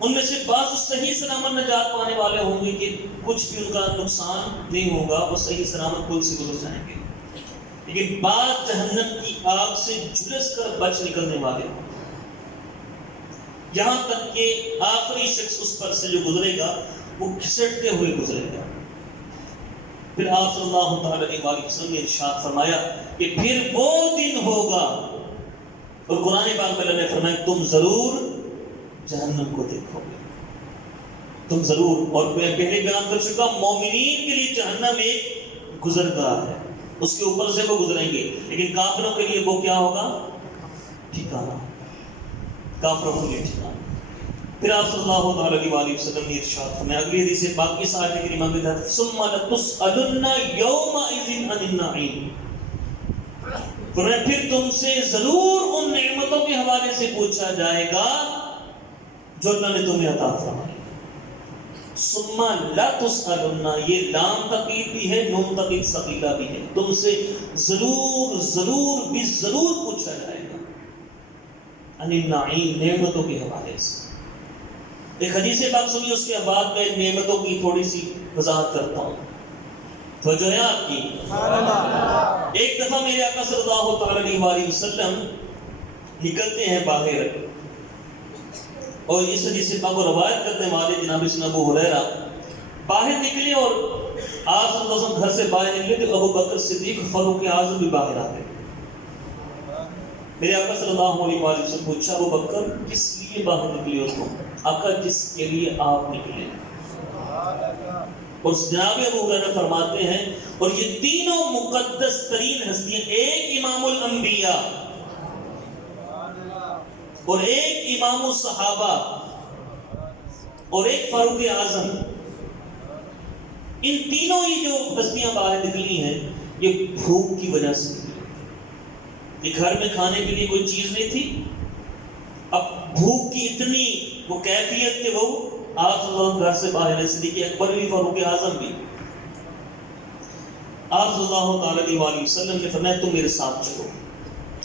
ان میں سے بعض صحیح سلامت نجات پانے والے ہوں گے کہ کچھ بھی ان کا نقصان نہیں ہوگا، وہ صحیح سلامت پل سے گزر جائیں گے، لیکن بعض جہنم کی آگ سے جھلس کر بچ نکلنے والے ہوں، یہاں تک کہ آخری شخص اس پر سے جو گزرے گا وہ گھسٹتے ہوئے گزرے گا۔ پھر آپ صلی اللہ علیہ وسلم نے ارشاد فرمایا کہ پھر وہ دن ہوگا، اور قرآن پاک میں اللہ نے فرمایا تم ضرور جہنم کو دیکھو گے، تم ضرور۔ اور میں پہلے بیان کر چکا مومنین کے لیے جہنم ایک گزرگاہ ہے، اس کے اوپر سے وہ گزریں گے، لیکن کافروں کے لیے وہ کیا ہوگا؟ ٹھکانا، کافروں کے لیے ٹھکانا۔ پھر آپ صلی اللہ علیہ وآلہ وسلم نے ارشاد فرمایا، اگلی حدیث باقی اس آیت کریمہ میں ہے ثم لتسألن یومئذ عن النعیم، فرمایا پھر تم سے ضرور ان نعمتوں کے حوالے سے پوچھا جائے گا جو اللہ نے تمہیں عطا فرمائی۔ ثم لتسألن، یہ لام تقید بھی ہے، نون تقید ثقیلہ بھی ہے، تم سے ضرور ضرور بھی ضرور پوچھا جائے گا عن النعیم، نعمتوں کے حوالے سے۔ ایک حدیث پاک سنی، اس کے بعد میں نعمتوں کی تھوڑی سی وضاحت کرتا ہوں، توجہ ہے آپ کی۔ ایک دفعہ میرے آقا صلی اللہ تعالی علیہ وسلم نکلتے ہیں باہر، اور اس حدیث پاک کو روایت کرنے والے جناب سیدنا ابو ہریرہ باہر نکلے، اور آپ صلی اللہ علیہ وسلم گھر سے باہر نکلے تو ابو بکر صدیق فاروق اعظم بھی باہر آ گئے۔ میرے آقا صلی اللہ علیہ وسلم پوچھا، ابو بکر کس لیے باہر نکلے ہو تم؟ آقا جس کے لیے آپ نکلے۔ اور جناب ابو ہریرہ فرماتے ہیں، اور یہ تینوں مقدس ترین ہستیاں، ایک امام الانبیاء اور ایک امام الصحابہ اور ایک فاروق اعظم، ان تینوں ہی جو ہستیاں باہر نکلی ہیں یہ بھوک کی وجہ سے نکلی۔ یہ گھر میں کھانے کے لیے کوئی چیز نہیں تھی، اب بھوک کی اتنی وہ کیفیت کہ وہ آپ صلی اللہ علیہ وسلم گھر سے باہر ہے، صدیق اکبر بھی فاروق اعظم بھی۔ آپ صلی اللہ علیہ وسلم نے فرمایا تم میرے ساتھ چلو۔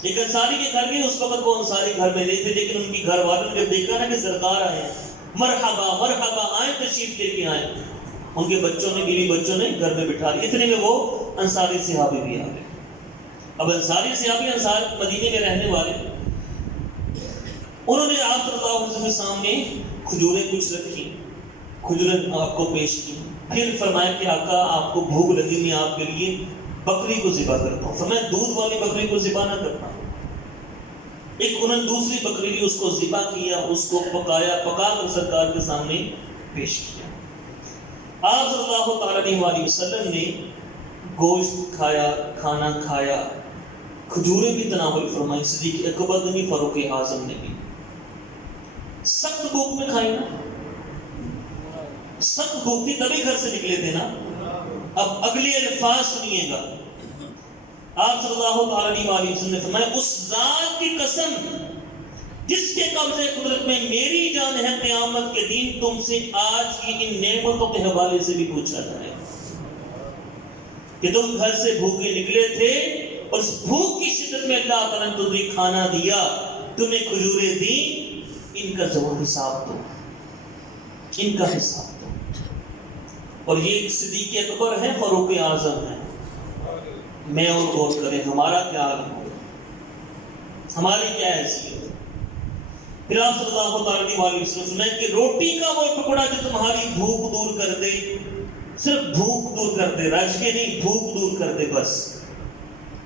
ایک انصاری کے گھر گئے، اس وقت وہ انصاری گھر میں نہیں تھے، لیکن ان کی گھر والوں نے جب دیکھا نا کہ سرکار آئے ہیں، مرحبا مرحبا، آئیں تشریف لے کے آئیں، ان کے بچوں نے، بیوی بچوں نے گھر میں بٹھا لیا۔ اتنے میں وہ انصاری صحابی بھی آ گئے۔ اب انصاری صحابی، انصار مدینے میں رہنے والے، انہوں نے آپ صلی اللہ علیہ وسلم کے سامنے کھجوریں کچھ رکھی، کھجوریں آپ کو پیش کی، پھر فرمایا کہ آقا آپ کو بھوک لگی، میں آپ کے لیے بکری کو ذبح کرتا ہوں۔ فرمایا دودھ والی بکری کو ذبح نہ کرنا۔ ایک انہوں نے دوسری بکری لی، اس کو ذبح کیا، اس کو پکایا، پکا کر سرکار کے سامنے پیش کیا۔ آپ صلی اللہ تعالی علیہ وسلم نے گوشت کھایا، کھانا کھایا، کھجوریں بھی تناول فرمائی، صدیق اکبر نے بھی، فاروق اعظم نے بھی۔ سخت بھوک میں کھائی نا، سخت بھوک تھی تبھی گھر سے نکلے تھے نا۔ اب اگلی الفاظ سنیے گا، آپ صلی اللہ علیہ وسلم نے فرمایا اس ذات کی قسم جس کے قبضے قدرت میں میری جان ہے، قیامت کے دن تم سے آج کی ان نعمتوں کے حوالے سے بھی پوچھا جائے کہ تم گھر سے بھوکے نکلے تھے اور اس بھوک کی شدت میں اللہ تعالیٰ نے تمہیں کھانا دیا، تمہیں کھجوریں دی، ان کا ضرور حساب دو، ان کا حساب دو۔ اور یہ صدیق اکبر ہے، فاروق اعظم ہے۔ میں اور غور کریں ہمارا کیا حال ہوگا، ہماری کیا حیثیت ہے۔ پھر آپ صلی اللہ علیہ وسلم نے کہ روٹی کا وہ ٹکڑا جو تمہاری بھوک دور کر دے، صرف بھوک دور کر دے، رج کے نہیں، بھوک دور کر دے، بس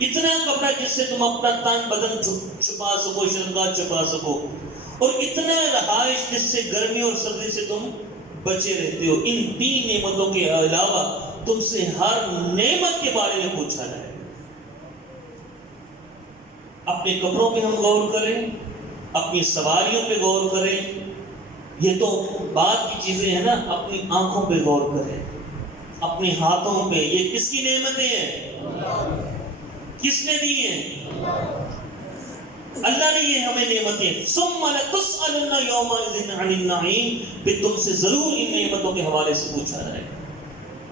اتنا کپڑا جس سے تم اپنا تن بدن چھپا سکو، شرمگاہ چھپا سکو، اور اتنا رہائش جس سے گرمی اور سردی سے تم بچے رہتے ہو۔ ان تین نعمتوں کے علاوہ تم سے ہر نعمت کے بارے میں پوچھا جائے۔ اپنے کپڑوں پہ ہم غور کریں، اپنی سواریوں پہ غور کریں، یہ تو بعد کی چیزیں ہیں نا، اپنی آنکھوں پہ غور کریں، اپنے ہاتھوں پہ، یہ کس کی نعمتیں ہیں؟ کس نے دی ہیں؟ اللہ نے یہ ہمیں نعمتیں۔ ثم لتسألن یومئذ عن النعیم، پھر تم سے ضرور ان نعمتوں کے حوالے سے پوچھا جائے گا۔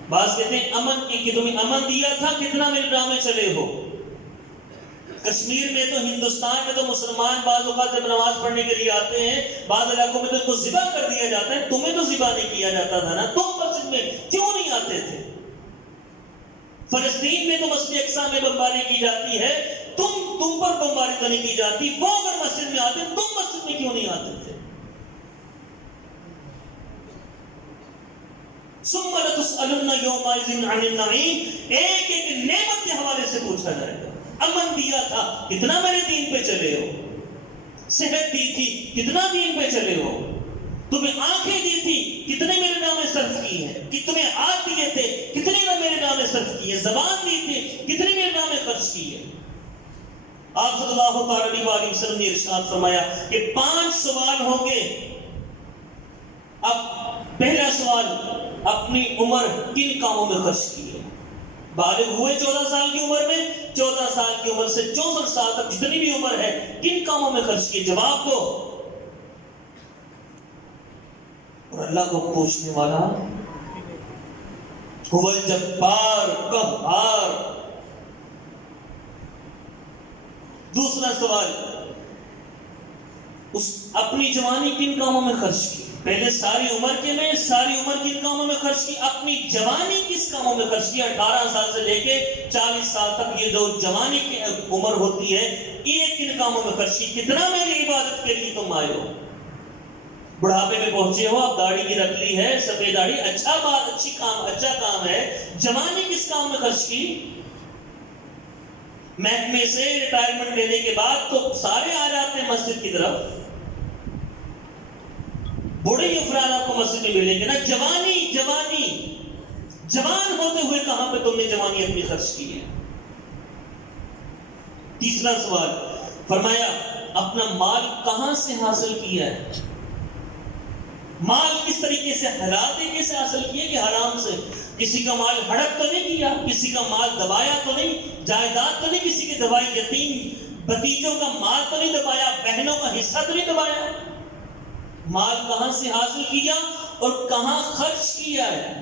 بعض کہتے ہیں امن کی، کہ تمہیں امن دیا تھا، کتنا میرے راہ میں چلے ہو۔ کشمیر میں تو، ہندوستان میں تو مسلمان بعض اوقات جب نماز پڑھنے کے لیے آتے ہیں، بعض علاقوں میں تو ان کو ذبح کر دیا جاتا ہے، تمہیں تو ذبح نہیں کیا جاتا تھا نا، تم مسجد میں کیوں نہیں آتے تھے؟ فلسطین میں تو مسجد اقصی میں بمباری کی جاتی ہے، تم پر بمباری تو نہیں کی جاتی، وہ اگر مسجد میں آتے تم مسجد میں کیوں نہیں آتے تھے؟ ثم لتسألن یومئذ عن النعیم، ایک ایک نعمت کے حوالے سے پوچھا جائے گا۔ امن دیا تھا، کتنا میرے دین پہ چلے ہو؟ صحت دی تھی، کتنا دین پہ چلے ہو؟ تمہیں آنکھیں دی تھی، کتنے میرے نام صرف کی ہیں؟ کہ تمہیں ہاتھ دیے تھے، کتنے میرے نام صرف کیے؟ زبان دی تھی، کتنے میرے نام خرچ کی ہے؟ آپ صلی اللہ علیہ وآلہ وسلم نے ارشاد فرمایا کہ 5 سوال ہوں گے. اب پہلا سوال، اپنی عمر کن کاموں میں خرچ کی ہے؟ بالغ ہوئے 14 سال کی عمر میں، 14 سال کی عمر سے 64 سال تک جتنی بھی عمر ہے کن کاموں میں خرچ کی؟ جواب دو. اور اللہ کو پوچھنے والا هو الجبار قہار. دوسرا سوال، اپنی جوانی کن کاموں میں خرچ کی؟ پہلے ساری عمر کن کاموں میں خرچ کی؟ اپنی جوانی کس کاموں میں خرچ کی؟ 18 سال سے لے کے 40 سال تک یہ جو جوانی کی عمر ہوتی ہے یہ کن کاموں میں خرچ کی؟ کتنا میری عبادت کے لیے تم آئے ہو؟ بڑھاپے میں پہنچے ہو، اب داڑھی بھی رکھ لی ہے، سفید داڑھی، اچھا کام ہے. جوانی کس کام میں خرچ کی؟ محکمے سے ریٹائرمنٹ لینے کے بعد تو سارے آ جاتے ہیں مسجد کی طرف، بڑے افراد آپ کو مسجد میں ملیں گے نا. جوان ہوتے ہوئے کہاں پہ تم نے جوانی اپنی خرچ کی ہے؟ تیسرا سوال فرمایا، اپنا مال کہاں سے حاصل کیا ہے؟ مال کس طریقے سے، حلال طریقے سے حاصل کیا کہ حرام سے؟ کسی کا مال ہڑپ تو نہیں کیا، کسی کا مال دبایا تو نہیں، جائیداد تو نہیں کسی کی دبائی، یتیم بھتیجوں کا مال تو نہیں دبایا، بہنوں کا حصہ تو نہیں دبایا. مال کہاں سے حاصل کیا اور کہاں خرچ کیا ہے؟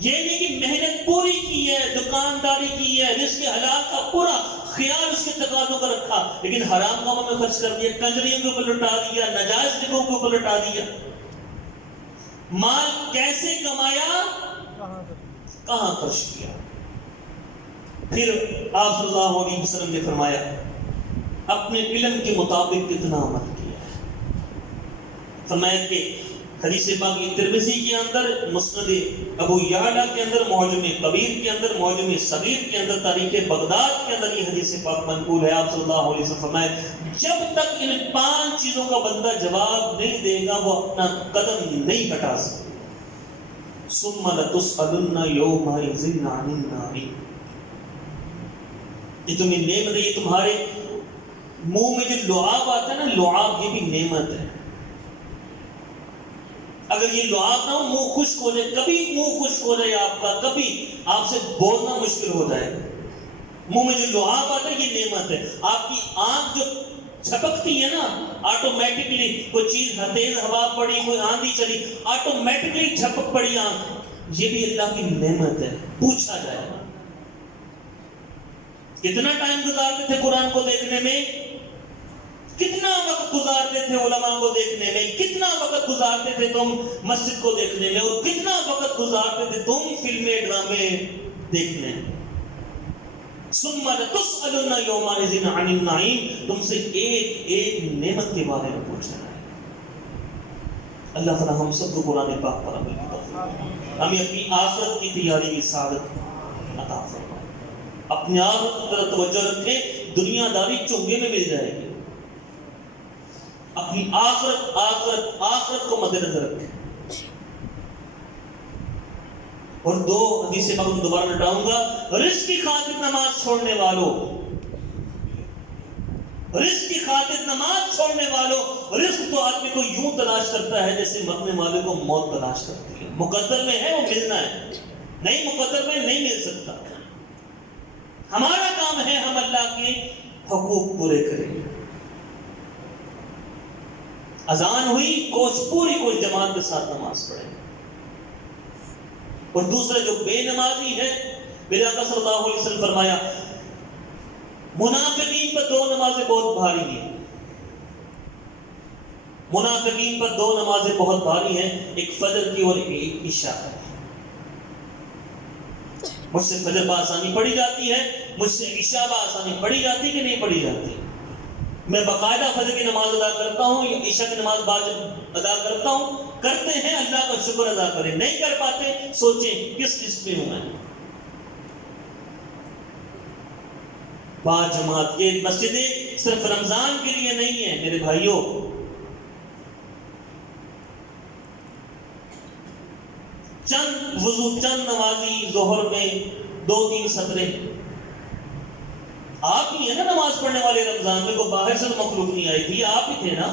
یہ نہیں کہ محنت پوری کی ہے، دکانداری کی ہے، رزق حلال کا پورا خیال اس کے تقاضوں کا رکھا، لیکن حرام کاموں میں خرچ کر دیا، کنجریوں کے اوپر لٹا دیا، ناجائز جگہوں کے اوپر لٹا دیا. مال کیسے کمایا، کہاں خرچ کیا؟ پھر آپ صلی اللہ علیہ وسلم نے فرمایا، اپنے علم کے مطابق کتنا عمل کیا ہے. فرمایا کہ حدیث پاک ترمذی کے اندر، مسند ابو یعلا کے اندر، معجم کبیر کے اندر، معجم صغیر کے اندر، تاریخ بغداد کے اندر یہ حدیث پاک منقول ہے. آپ صلی اللہ علیہ وسلم فرمائے، جب تک ان 5 چیزوں کا بندہ جواب نہیں دے گا وہ اپنا قدم نہیں ہٹا سکتا. ثم لتسألن یومئذ عن النعیم. یہ تمہیں نعمت ہے، یہ تمہارے منہ میں جو لعاب آتا ہے نا، لعاب یہ بھی نعمت ہے. اگر یہ لعاب نہ ہو، منہ خشک ہو جائے، کبھی منہ خشک ہو جائے آپ کا، کبھی آپ سے بولنا مشکل ہو جائے. منہ میں جو لعاب آتا ہے یہ نعمت ہے. آپ کی آنکھ جو جھپکتی ہے نا، آٹومیٹکلی کوئی چیز تیز ہوا پڑی، کوئی آندھی چلی، آٹومیٹکلی جھپک پڑی آنکھ، یہ بھی اللہ کی نعمت ہے. پوچھا جائے کتنا ٹائم گزارتے تھے قرآن کو دیکھنے میں، کتنا وقت گزارتے تھے علماء کو دیکھنے میں، کتنا وقت گزارتے تھے تم مسجد کو دیکھنے میں، اور کتنا وقت گزارتے تھے تم فلمیں ڈرامے دیکھنے میں. ثم لتسألن یومئذ عن النعیم. تم سے ایک ایک نعمت کے بارے میں پوچھا ہے. اللہ تعالیٰ ہم سب کو قرآن پاک پر عمل کی توفیق، ہمیں اپنی آخرت کی تیاری کی سعادت عطا فرمائے. اپنے آخرت کی طرف توجہ رکھیں، دنیا داری چونگے میں مل جائے گی. اپنی آخرت کو مد نظر رکھیں. اور 2 حدیث پاک میں دوبارہ لٹاؤں گا. رزق کی خاطر نماز چھوڑنے والوں، رزق کی خاطر نماز چھوڑنے والوں، رزق تو آدمی کو یوں تلاش کرتا ہے جیسے مرنے والے کو موت تلاش کرتی ہے. مقدر میں ہے وہ ملنا ہے، نہیں مقدر میں نہیں مل سکتا. ہمارا کام ہے ہم اللہ کے حقوق پورے کریں. اذان ہوئی، پوری کوئی جماعت کے ساتھ نماز پڑھے. اور دوسرا جو بے نمازی ہے، میرے آقا صلی اللہ علیہ وسلم فرمایا، منافقین پر 2 نمازیں بہت بھاری ہیں. منافقین پر 2 نمازیں بہت بھاری ہیں، ایک فجر کی اور ایک عشاء ہے. مجھ سے فجر بآسانی پڑھی جاتی ہے، مجھ سے عشاء بآسانی پڑھی جاتی کہ نہیں پڑھی جاتی؟ میں باقاعدہ فجر کی نماز ادا کرتا ہوں یا عشاء کی نماز ادا کرتا ہوں. کرتے ہیں اللہ کا شکر ادا کریں، نہیں کر پاتے سوچیں کس لسٹ میں ہوں میں. 5 جماعت. یہ مسجدیں صرف رمضان کے لیے نہیں ہیں میرے بھائیوں. چند وضو، چند نمازی ظہر میں 2-3 سطریں، آپ ہی ہیں نا نماز پڑھنے والے رمضان میں، کو باہر سے تو مخلوق نہیں آئی تھی، آپ ہی تھے نا.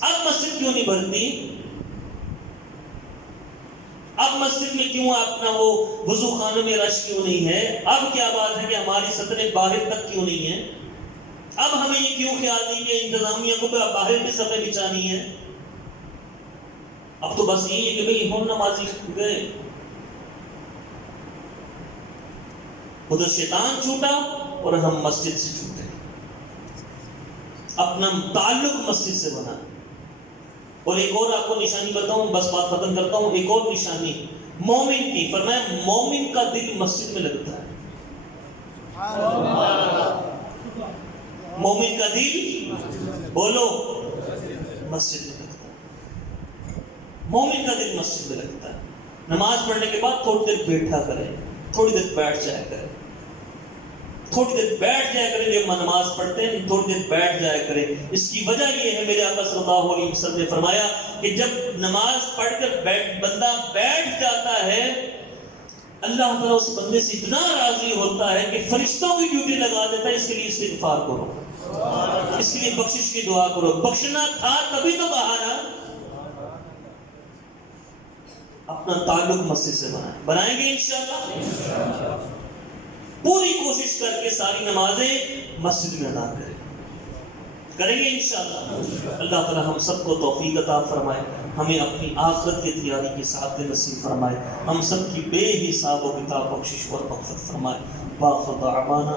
اب مسجد کیوں نہیں بھرتی؟ اب مسجد میں کیوں اپنا وہ وضو خانے میں رش کیوں نہیں ہے؟ اب کیا بات ہے کہ ہماری سطریں باہر تک کیوں نہیں ہیں؟ اب ہمیں یہ کیوں خیال نہیں کہ انتظامیہ کو باہر میں سطح بچھانی ہے؟ اب تو بس یہی ہے کہ بھئی ہم نمازی گئے. ادھر شیطان چھوٹا اور ہم مسجد سے چھوٹے. اپنا تعلق مسجد سے بنا. اور ایک اور آپ کو نشانی بتاؤں، بس بات ختم کرتا ہوں. ایک اور نشانی مومن کی، فرمایا مومن کا دل مسجد میں لگتا ہے. مومن کا دل بولو مسجد میں لگتا ہے. مومن کا دل مسجد میں لگتا ہے. نماز پڑھنے کے بعد تھوڑی دیر بیٹھا کریں، تھوڑی دیر بیٹھ جایا کریں، تھوڑی دیر بیٹھ جایا کریں. جب نماز پڑھتے ہیں تھوڑی دیر بیٹھ جایا کریں. اس کی وجہ یہ ہے، میرے آقا صلی اللہ علیہ وسلم نے فرمایا کہ جب نماز پڑھ کر بندہ بیٹھ جاتا ہے، اللہ تعالیٰ اس بندے سے اتنا راضی ہوتا ہے کہ فرشتوں کی ڈیوٹی لگا دیتا ہے، اس کے لیے استغفار کرو، اس کے لیے بخشش کی دعا کرو. بخشنا تھا تبھی تو کہا نا. اپنا تعلق مسجد سے بنائیں گے انشاءاللہ. پوری کوشش کر کے ساری نمازیں مسجد میں ادا کریں گے انشاءاللہ. اللہ تعالی ہم سب کو توفیق عطا فرمائے، ہمیں اپنی آخرت کی تیاری کی ساتھ نصیب فرمائے، ہم سب کی بے حساب و کتاب بخشش اور مغفرت فرمائے. وآخر دعوانا